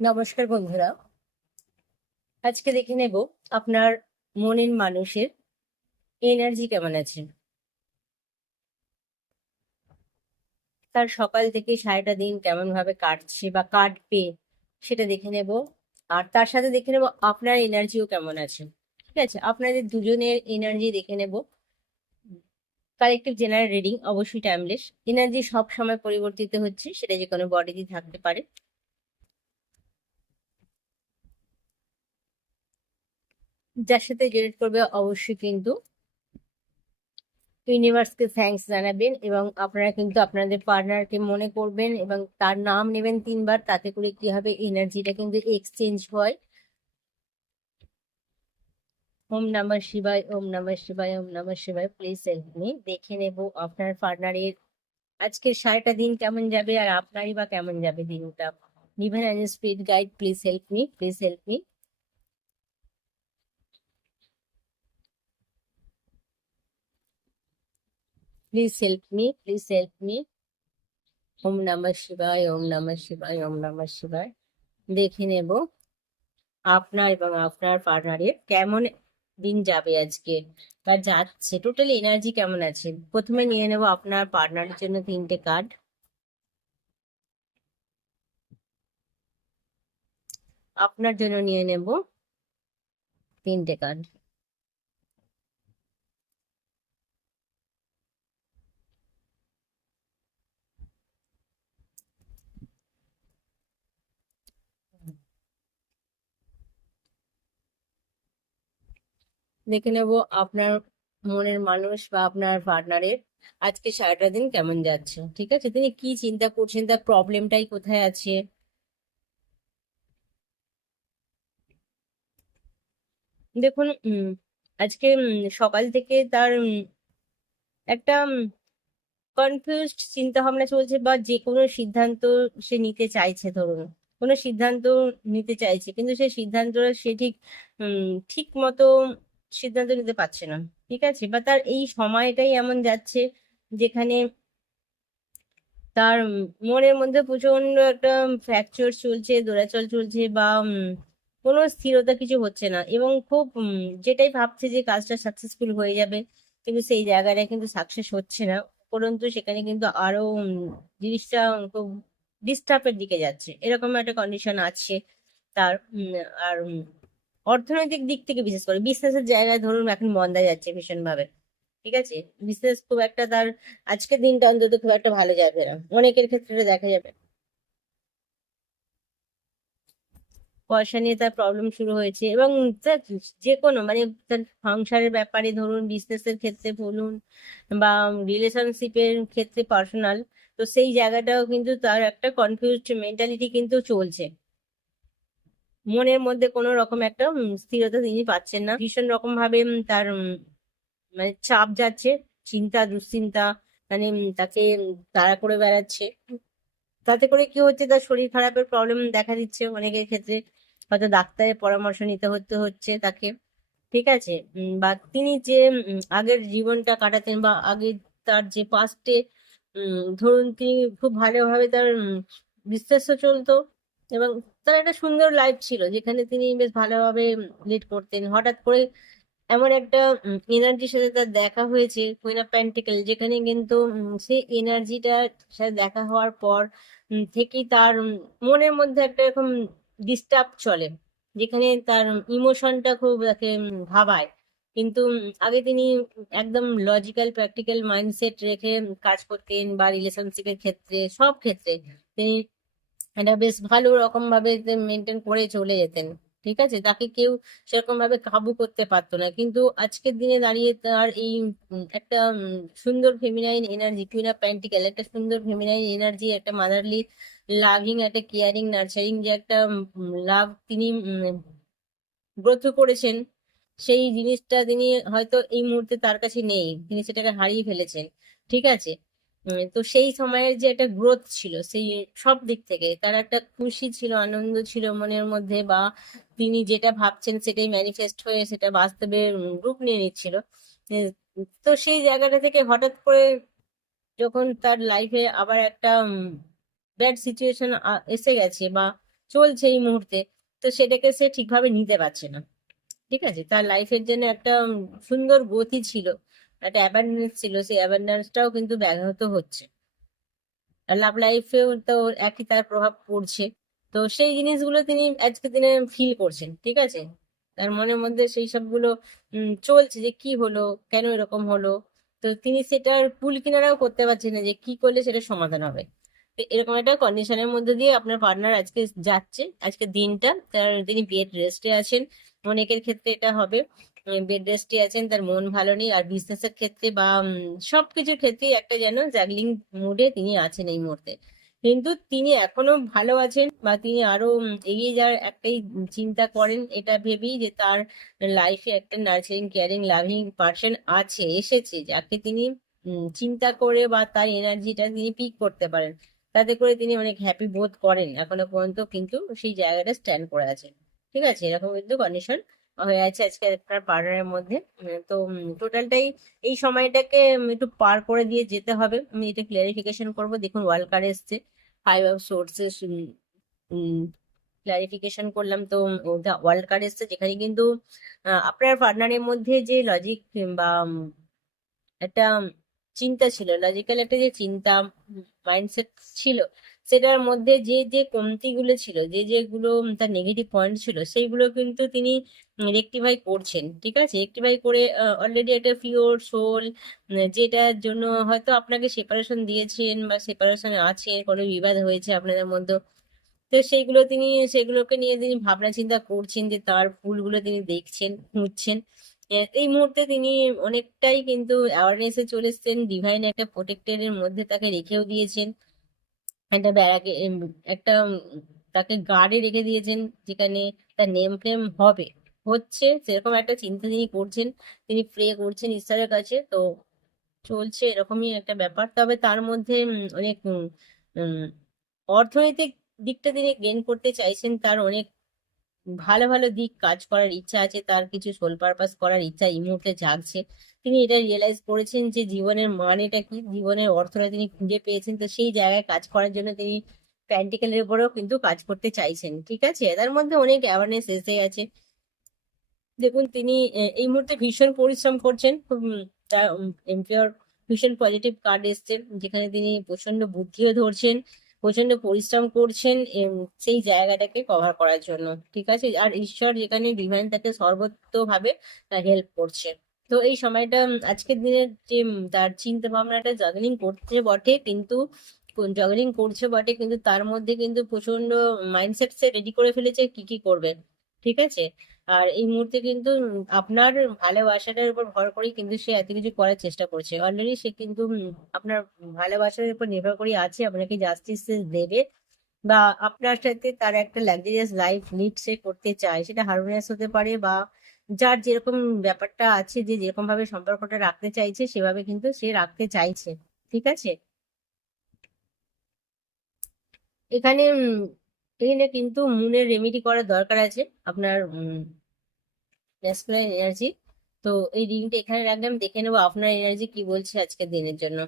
নমস্কার বন্ধুরা। আজকে দেখে নেব আপনার মনের মানুষের এনার্জি কেমন আছে? তার সকাল থেকে সারাটা দিন কেমন ভাবে কাটছে বা কাটবে সেটা দেখে নেব। আর তার সাথে দেখে নেব আপনার এনার্জিও কেমন আছে, ঠিক আছে? আপনাদের দুজনের এনার্জি দেখে নেব। কালেকটিভ জেনারেল রিডিং অবশ্যই টাইমলেস এনার্জি সব সময় পরিবর্তিত হচ্ছে, সেটা যে কোনো বডিতে থাকতে পারে। যার সাথে রিলেট করবে অবশ্যই কিন্তু ইউনিভার্সকে থ্যাঙ্কস জানাবেন এবং আপনারা কিন্তু আপনাদের পার্টনারকে মনে করবেন এবং তার নাম নেবেন তিনবার, তাতে করে কি হবে? এনার্জিটা কিন্তু এক্সচেঞ্জ হয়। ওম নমঃ শিবায়, ওম নমঃ শিবায়, ওম নমঃ শিবায়। প্লিজ হেল্প মি দেখে নেব আপনার পার্টনারের আজকের সারাটা দিন কেমন যাবে আর আপনারই বা কেমন যাবে দিনটা। Divine and speed guide please help me please help me please help me please help me Om নমঃ শিবায় ওম নমঃ শিবায় ওম নমঃ শিবায় দেখে নেব আপনার এবং আপনার পার্টনারের কেমন দিন যাবে আজকে বা যাচ্ছে। টোটাল এনার্জি কেমন আছে? প্রথমে নিয়ে নেব আপনার পার্টনারের জন্য তিনটে কার্ড আপনার জন্য নিয়ে নেব তিনটে কার্ড দেখে নেব আপনার মনের মানুষ বা আপনার পার্টনারের আজকে সারাটা দিন কেমন যাচ্ছে, ঠিক আছে? তিনি কি চিন্তা করছেন, তার প্রবলেমটাই কোথায় আছে? দেখুন আজকে সকাল থেকে তার একটা কনফিউজড চিন্তা ভাবনা চলছে বা যে কোনো সিদ্ধান্ত সে নিতে চাইছে, ধরুন। কোনো সিদ্ধান্ত নিতে চাইছে, কিন্তু সে সিদ্ধান্তটা সে ঠিক ঠিক মতো সিদ্ধান্ত নিতে পারছে না, ঠিক আছে? বা তার এই সময়টাই এমন যাচ্ছে যেখানে তার মনের মধ্যে প্রচণ্ড একটা ফ্র্যাকচার চলছে দৌড়াচল চলছে বা কোনো স্থিরতা কিছু হচ্ছে না। এবং খুব যেটাই ভাবছে যে কাজটা সাকসেসফুল হয়ে যাবে, কিন্তু সেই জায়গাটা কিন্তু সাকসেস হচ্ছে না। উপরন্তু সেখানে কিন্তু আরও জিনিসটা খুব ডিস্টার্বের দিকে যাচ্ছে। এরকম একটা কন্ডিশন আছে তার আর অর্থনৈতিক দিক থেকে বিশেষ করে বিজনেসের জায়গায় ধরুন এখন মন্দা যাচ্ছে ভীষণ ভাবে ঠিক আছে? বিজনেস খুব একটা তার আজকের দিনটা অন্তত খুব একটা ভালো যাবে না। অনেকের ক্ষেত্রে দেখা যাবে। পয়সা নিয়ে তার প্রবলেম শুরু হয়েছে এবং যে কোনো মানে তার সংসারের ব্যাপারে ধরুন বিজনেসের ক্ষেত্রে বলুন বা রিলেশনশিপের ক্ষেত্রে পার্সোনাল তো সেই জায়গাটাও কিন্তু তার একটা কনফিউজড মেন্টালিটি কিন্তু চলছে। মনের মধ্যে কোনো রকম একটা স্থিরতা তিনি পাচ্ছেন না। ভীষণ রকম ভাবে তার মানে চাপ যাচ্ছে, চিন্তা, দুশ্চিন্তা মানে তাকে তাড়া করে বেড়াচ্ছে। তাতে করে কি হচ্ছে, তার শরীর খারাপের প্রবলেম দেখা দিচ্ছে অনেকের ক্ষেত্রে। হয়তো ডাক্তারের পরামর্শ নিতে হতে হচ্ছে তাকে, ঠিক আছে? বা তিনি যে আগের জীবনটা কাটাতেন বা আগে তার যে পাস্টে ধরুন তিনি খুব ভালোভাবে তার বিশ্বাস চলতো এবং তার একটা সুন্দর লাইফ ছিল যেখানে তিনি বেশ ভালোভাবে লিড করতেন। হঠাৎ করে এমন একটা এনার্জির সাথে তার দেখা হয়েছে কুইন অফ প্যান্টিকেল যেখানে কিন্তু উম, সেই এনার্জিটা সাথে দেখা হওয়ার পর থেকেই তার মনের মধ্যে একটা এরকম ডিস্টার্ব চলে যেখানে তার ইমোশনটা খুব তাকে ভাবায়। কিন্তু আগে তিনি একদম লজিক্যাল প্র্যাকটিক্যাল মাইন্ডসেট রেখে কাজ করতেন বা রিলেশনশিপের ক্ষেত্রে সব ক্ষেত্রে তিনি এটা বেশ ভালো রকম ভাবে মেনটেন করে চলে যেতেন, ঠিক আছে? তাকে কেউ সেরকম ভাবে কাবু করতে পারতো না। কিন্তু আজকের দিনে দাঁড়িয়ে তার এই একটা সুন্দর ফেমিনাইন এনার্জি কুইন প্যান্টিক্যাল একটা সুন্দর ফেমিনাইন এনার্জি একটা মাদারলি লাভিং একটা কেয়ারিং নার্চারিং যে একটা লাভ তিনি গ্রোথ করেছেন, সেই জিনিসটা তিনি হয়তো এই মুহূর্তে তার কাছে নেই। তিনি সেটাকে হারিয়ে ফেলেছেন, ঠিক আছে? তো সেই সময়ের যে একটা গ্রোথ ছিল, সেই সব দিক থেকে তার একটা খুশি ছিল, আনন্দ ছিল মনের মধ্যে বা তিনি যেটা ভাবছেন সেটাই ম্যানিফেস্ট হয়ে সেটা বাস্তবে রূপ নিয়ে নিচ্ছিল। তো সেই জায়গাটা থেকে হঠাৎ করে যখন তার লাইফে আবার একটা ব্যাড সিচুয়েশন এসে গেছে বা চলছে এই মুহূর্তে, তো সেটাকে সে ঠিকভাবে নিতে পারছে না। ঠিক আছে? তার লাইফের জন্য একটা সুন্দর গতি ছিল। একটা অ্যাবান্ডেন্স ছিল সেই অ্যাবান্ডেন্সটাও কিন্তু ব্যাহত হচ্ছে। লাভ লাইফেও তো একই তার প্রভাব পড়ছে। তো সেই জিনিসগুলো তিনি আজকের দিনে ফিল করছেন, ঠিক আছে? তার মনের মধ্যে সেই সবগুলো চলছে যে কি হলো, কেন এরকম হলো? তো তিনি সেটার কুল কিনারাও করতে পারছেন না যে কি করলে সেটা সমাধান হবে। এরকম একটা কন্ডিশনের মধ্যে দিয়ে আপনার পার্টনার আজকে যাচ্ছে, আজকে দিনটা, তার, তিনি বেড রেস্টে আছেন। অনেকের ক্ষেত্রে এটা হবে। বেড আছেন, তার মন ভালো নেই, আর বিজনেসের ক্ষেত্রে বা সবকিছুর ক্ষেত্রেই একটা যেন জাগলিং মুডে তিনি আছেন এই মুহূর্তে। কিন্তু তিনি এখনও ভালো আছেন বা তিনি আরও এগিয়ে যাওয়ার একটাই চিন্তা করেন, এটা ভেবেই যে তার লাইফে একটা নার্চারিং কেয়ারিং লাভিং পার্সন আছে, এসেছে, যাকে তিনি চিন্তা করে বা তার এনার্জিটা তিনি পিক করতে পারেন। তাতে করে তিনি অনেক হ্যাপি বোধ করেন এখনও পর্যন্ত, কিন্তু সেই জায়গাটা স্ট্যান্ড করে আছেন। ঠিক আছে? এরকম কিন্তু কন্ডিশন হয়ে আছে আজকে আপনার পার্টনারের মধ্যে। তো টোটালটাই এই সময়টাকে একটু পার করে দিয়ে যেতে হবে। আমি এটা ক্লিয়ারিফিকেশন করব। দেখুন ওয়ার্ল্ড কার এসছে ফাইভ অফ সোর্সেস ক্লারিফিকেশন করলাম। তো ওয়ার্ল্ড কার্ড এসছে, যেখানে কিন্তু আপনার পার্টনারের মধ্যে যে লজিক বা একটা চিন্তা ছিল লজিক্যাল একটা যে চিন্তা মাইন্ডসেট ছিল সেটার মধ্যে যে যে কমতিগুলো ছিল, যে, যেগুলো তার নেগেটিভ পয়েন্ট ছিল, সেইগুলো কিন্তু তিনি রেকটিফাই করছেন, ঠিক আছে? রেকটিফাই করে অলরেডি একটা পিওর সোল যেটার জন্য হয়তো আপনাকে সেপারেশন দিয়েছেন বা সেপারেশন আছে, কোনো বিবাদ হয়েছে আপনাদের মধ্যে। তো সেইগুলো তিনি, সেগুলোকে নিয়ে তিনি ভাবনা চিন্তা করছেন যে, তার ভুলগুলো তিনি দেখছেন, খুঁজছেন। এই মুহূর্তে তিনি অনেকটাই কিন্তু অ্যাওয়ারনেসে চলে এসেছেন ডিভাইন একটা প্রোটেক্টেড এর মধ্যে তাকে রেখেও দিয়েছেন। একটা ব্যারাকে একটা তাকে গার্ডে রেখে দিয়েছেন, যেখানে তার নেম ফ্লেম হবে। হচ্ছে সেরকম একটা চিন্তা তিনি করছেন, তিনি প্রে করছেন ঈশ্বরের কাছে, তো চলছে এরকমই একটা ব্যাপার। তবে তার মধ্যে অনেক অর্থনৈতিক দিকটা তিনি গেইন করতে চাইছেন, তার অনেক ভালো ভালো দিক কাজ করার ইচ্ছা আছে, তার কিছু সোল পারপাস করার ইচ্ছা এই মুহূর্তে জাগছে। তিনি এটা রিয়েলাইজ করেছেন যে জীবনের মানেটা কি, জীবনের অর্থটা তিনি খুঁজে পেয়েছেন। তো সেই জায়গায় কাজ করার জন্য তিনি প্র্যাকটিক্যালের উপরেও কিন্তু কাজ করতে চাইছেন, ঠিক আছে? তার মধ্যে অনেক অ্যাওয়ারনেস এসে আছে দেখুন, তিনি এই মুহূর্তে ভীষণ পরিশ্রম করছেন। এমপিওর ভীষণ পজিটিভ কার্ড এসছে যেখানে তিনি প্রচণ্ড বুদ্ধিও ধরছেন প্রচণ্ড পরিশ্রম করছেন সেই জায়গাটাকে কভার করার জন্য, ঠিক আছে? আর ঈশ্বর যেখানে ডিভাইন তাকে সর্বতোভাবে হেল্প করছে। তো এই সময়টা আজকের দিনে যে তার চিন্তা ভাবনাটা জাগলিং করছে বটে, কিন্তু জগলিং করছে বটে, কিন্তু তার মধ্যে কিন্তু প্রচণ্ড মাইন্ডসেট সে রেডি করে ফেলেছে কি কি করবে ঠিক আছে? আর এই মুহূর্তে কিন্তু আপনার ভালোবাসাটার উপর ভর করেই কিন্তু সে এত কিছু করার চেষ্টা করছে। অলরেডি সে কিন্তু আপনার ভালোবাসার উপর নির্ভর করে আছে, আপনাকে জাস্টিস দেবে বা আপনার সাথে তার একটা লাক্সারিয়াস লাইফ লিড সে করতে চায়। সেটা হারমোনিয়াস হতে পারে বা যার যেরকম ব্যাপারটা আছে যে যেরকম ভাবে সম্পর্কটা রাখতে চাইছে, সেভাবে কিন্তু সে রাখতে চাইছে। ঠিক আছে? এখানে এখানে কিন্তু মুনের রেমেডি করার দরকার আছে আপনার এনার্জি তো এই রিংটা এখানে রাখলাম দেখে নেব আপনার এনার্জি কি বলছে আজকের দিনের জন্য।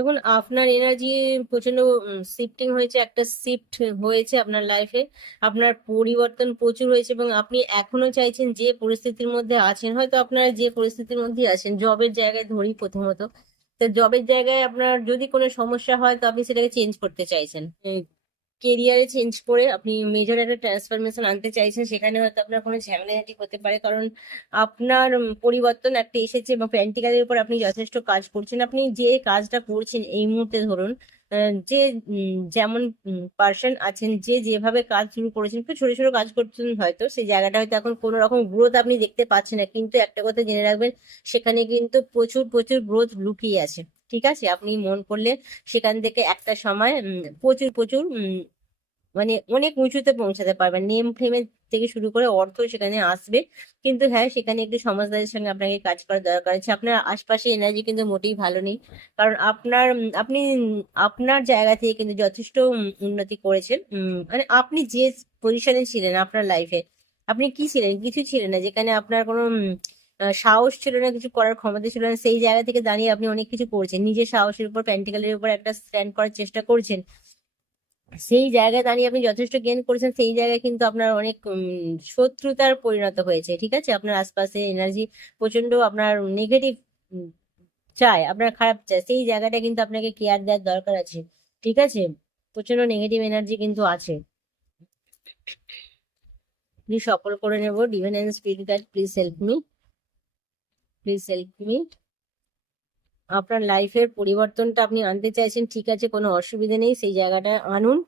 দেখুন, আপনার এনার্জি প্রচণ্ড শিফটিং হয়েছে, একটা শিফট হয়েছে আপনার লাইফে আপনার পরিবর্তন প্রচুর হয়েছে এবং আপনি এখনও চাইছেন যে পরিস্থিতির মধ্যে আছেন, হয়তো আপনারা যে পরিস্থিতির মধ্যে আছেন জবের জায়গায় ধরি প্রথমত। তো জবের জায়গায় আপনার যদি কোনো সমস্যা হয়, তো আপনি সেটাকে চেঞ্জ করতে চাইছেন। কেরিয়ারে চেঞ্জ করে আপনি মেজর একটা ট্রান্সফরমেশন আনতে চাইছেন, সেখানে হয়তো আপনার কোনো ঝামেলাঝাটি হতে পারে। কারণ আপনার পরিবর্তন একটা এসেছে এবং প্যান্টিকারের উপর আপনি যথেষ্ট কাজ করছেন। আপনি যে কাজটা করছেন এই মুহূর্তে ধরুন যে যেমন পার্সন আছেন, যে যেভাবে কাজ শুরু করেছেন, একটু ছোট ছোট কাজ করছেন হয়তো, সেই জায়গাটা হয়তো এখন কোনো রকম গ্রোথ আপনি দেখতে পাচ্ছেন না। কিন্তু একটা কথা জেনে রাখবেন, সেখানে কিন্তু প্রচুর প্রচুর গ্রোথ লুকিয়ে আছে। ঠিক আছে? আপনি মন করলে সেখান থেকে একটা সময় প্রচুর প্রচুর মানে অনেক উঁচুতে পৌঁছাতে পারবেন। নেম ফ্লেমের থেকে শুরু করে অর্থ সেখানে আসবে। কিন্তু হ্যাঁ সেখানে একটু সমঝদারির সঙ্গে আপনাকে কাজ করার দরকার আছে। আপনার আশপাশে এনার্জি কিন্তু মোটেই ভালো নেই। কারণ আপনার, আপনি, আপনার জায়গা থেকে কিন্তু যথেষ্ট উন্নতি করেছেন। মানে আপনি যে পজিশনে ছিলেন আপনার লাইফে আপনি কি ছিলেন? কিছু ছিলেন না। যেখানে আপনার কোনো সাহস ছিল না, কিছু করার ক্ষমতা ছিল না, সেই জায়গা থেকে দাঁড়িয়ে আপনি অনেক কিছু করছেন। নিজের সাহসের উপর প্র্যাকটিক্যালের উপর একটা স্ট্যান্ড করার চেষ্টা করছেন। সেই জায়গায় দাঁড়িয়ে আপনি যথেষ্ট গেন করেছেন, সেই জায়গায় কিন্তু আপনার অনেক শত্রুতার পরিণত হয়েছে, ঠিক আছে? আপনার আশপাশে এনার্জি প্রচণ্ড আপনার নেগেটিভ চায়, আপনার খারাপ চায়, সেই জায়গাটা কিন্তু আপনাকে কেয়ার দেওয়ার দরকার আছে, ঠিক আছে? প্রচণ্ড নেগেটিভ এনার্জি কিন্তু আছে। সফল করে নেব divine and spirit please help me please help me আপনার লাইফের পরিবর্তনটা আপনি আনতে চাইছেন ঠিক আছে কোনো অসুবিধা নেই সেই জায়গাটা আনুন।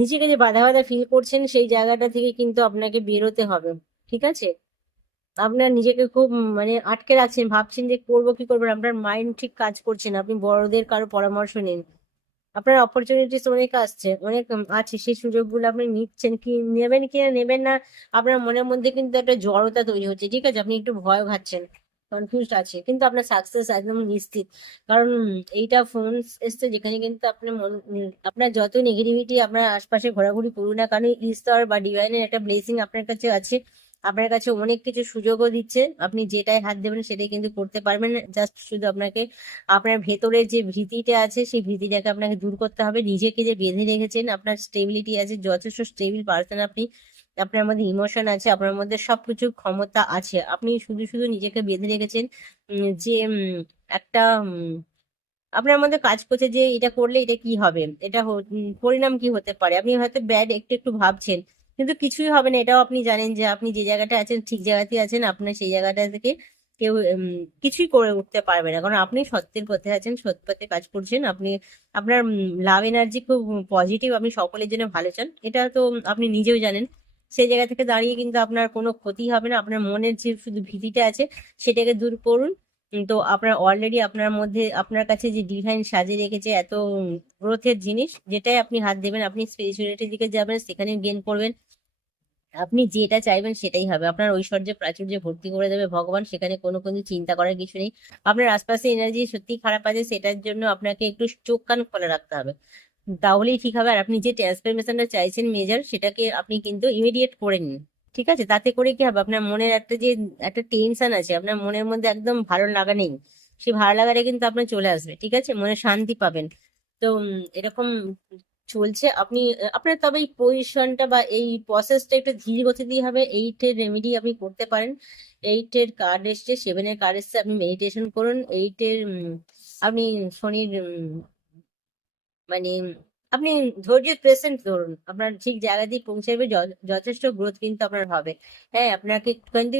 নিজেকে যে বাধা বাধা ফিল করছেন সেই জায়গাটা থেকে কিন্তু আপনাকে বেরোতে হবে ঠিক আছে? আপনার নিজেকে খুব মানে আটকে রাখছেন ভাবছেন যে করব কি করব না, আপনার মাইন্ড ঠিক কাজ করছে না আপনি বড়দের কারও পরামর্শ নিন। আপনার অপরচুনিটিস অনেক আসছে অনেক আছে সেই সুযোগগুলো আপনি নিচ্ছেন কি নেবেন কি না নেবেন না আপনার মনের মধ্যে কিন্তু একটা জড়তা তৈরি হচ্ছে ঠিক আছে? আপনি একটু ভয় খাচ্ছেন কনফিউজড আছে। কিন্তু আপনার সাকসেস একদম নিশ্চিত। কারণ এইটা ফোন এসছে যেখানে কিন্তু আপনার মন, আপনার যত নেগেটিভিটি আপনার আশপাশে ঘোরাঘুরি করুন না কারণ ঈশ্বর বা ডিভাইনের একটা ব্লেসিং আপনার কাছে আছে। আপনার কাছে অনেক কিছু সুযোগও দিচ্ছে। আপনি যেটাই হাত দেবেন সেটাই কিন্তু করতে পারবেন। জাস্ট শুধু আপনাকে, আপনার ভেতরের যে ভীতিটা আছে, সেই ভীতিটাকে আপনাকে দূর করতে হবে। নিজেকে যে বেঁধে রেখেছেন, আপনার স্টেবিলিটি আছে, যথেষ্ট স্টেবিল পারসন আপনি। আপনার মধ্যে ইমোশন আছে, আপনার মধ্যে সবকিছু ক্ষমতা আছে, আপনি শুধু শুধু নিজেকে বেঁধে রেখেছেন যে একটা আপনার মধ্যে কাজ করছে যে, এটা করলে এটা কি হবে? এটা পরিণাম কি হতে পারে? আপনি হয়তো ব্যাড একটু একটু ভাবছেন, কিন্তু কিছুই হবে না, এটাও আপনি জানেন যে, আপনি যে জায়গাটা আছেন, ঠিক জায়গাতেই আছেন, আপনার সেই জায়গাটা থেকে কেউ কিছুই করে উঠতে পারবে না। কারণ আপনি সত্যের পথে আছেন, সৎ পথে কাজ করছেন, আপনি, আপনার লাভ এনার্জি খুব পজিটিভ আপনি সকলের জন্য ভালো চান, এটা তো আপনি নিজেও জানেন। সেই জায়গা থেকে দাঁড়িয়ে কিন্তু আপনার কোনো ক্ষতি হবে না। আপনার মনের যে শুধু ভীতিটা আছে, সেটাকে দূর করুন। তো আপনার অলরেডি আপনার মধ্যে, আপনার কাছে যে ডিভাইন সাজিয়ে রেখেছে এত গ্রোথের জিনিস, যেটাই আপনি হাত দেবেন, আপনি স্পিরিচুয়ালিটির দিকে যাবেন সেখানে গেন করবেন। আপনি যেটা চাইবেন সেটাই হবে। আপনার ঐশ্বর্য, প্রাচুর্যে ভর্তি করে দেবে ভগবান, সেখানে কোনো কোনো চিন্তা করার কিছু নেই। আপনার আশপাশে এনার্জি সত্যি খারাপ আছে, সেটার জন্য আপনাকে একটু চোখ কান খোলা রাখতে হবে। তাহলেই ঠিক হবে। আর আপনি যে ট্রান্সফরমেশনটা চাইছেন মেজার সেটাকে আপনি কিন্তু ইমিডিয়েট করে নিন। ঠিক আছে? তাতে করে কি হবে? আপনার মনের একটা যে, একটা টেনশন আছে, আপনার মনের মধ্যে একদম ভালো লাগা নেই, সেই ভালো লাগাটা কিন্তু আপনার চলে আসবে। ঠিক আছে? মনে শান্তি পাবেন। তো এরকম চলছে। আপনি, আপনার তবে এই পজিশনটা বা এই প্রসেসটা একটু ধীর গতিতে হবে। এইটের রেমেডি আপনি করতে পারেন। এইটের কার্ড এসছে সেভেনের কার্ড এসছে, আপনি মেডিটেশন করুন। এইটের আপনি শনির মানে আপনি ধৈর্য প্রেসেন্ট ধরুন। আপনার ঠিক জায়গা দিয়ে পৌঁছাবে যথেষ্ট গ্রোথ কিন্তু আপনার হবে। হ্যাঁ আপনাকে কিন্তু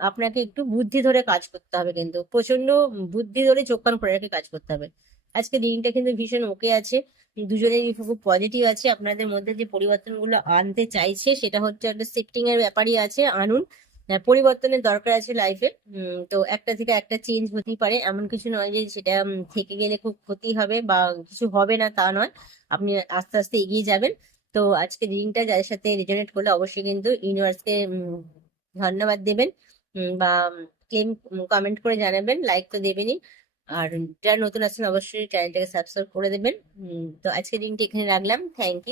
আপনাকে একটু বুদ্ধি ধরে কাজ করতে হবে কিন্তু। প্রচণ্ড বুদ্ধি ধরে চোখ কান করে রেখে কাজ করতে হবে। আজকে দিনটা কিন্তু ভীষণ ওকে আছে। দুজনেরই খুব পজিটিভ আছে। আপনাদের মধ্যে যে পরিবর্তনগুলো আনতে চাইছে, সেটা হচ্ছে একটা শিফটিং এর ব্যাপারই আছে। আনুন পরিবর্তনের দরকার আছে লাইফে তো একটা থেকে একটা চেঞ্জ হতেই পারে। এমন কিছু নয় যে সেটা থেকে গেলে খুব ক্ষতি হবে বা কিছু হবে না, তা নয়। আপনি আস্তে আস্তে এগিয়ে যাবেন। তো আজকে দিনটা যাদের সাথে রেজোনেট করলে অবশ্যই কিন্তু ইউনিভার্সকে ধন্যবাদ দেবেন। বা ক্লেম কমেন্ট করে জানাবেন লাইক তো দেবেনই। আর যারা নতুন আছেন, অবশ্যই চ্যানেলটাকে সাবস্ক্রাইব করে দেবেন। তো আজকে দিনটি এখানে রাখলাম। Thank you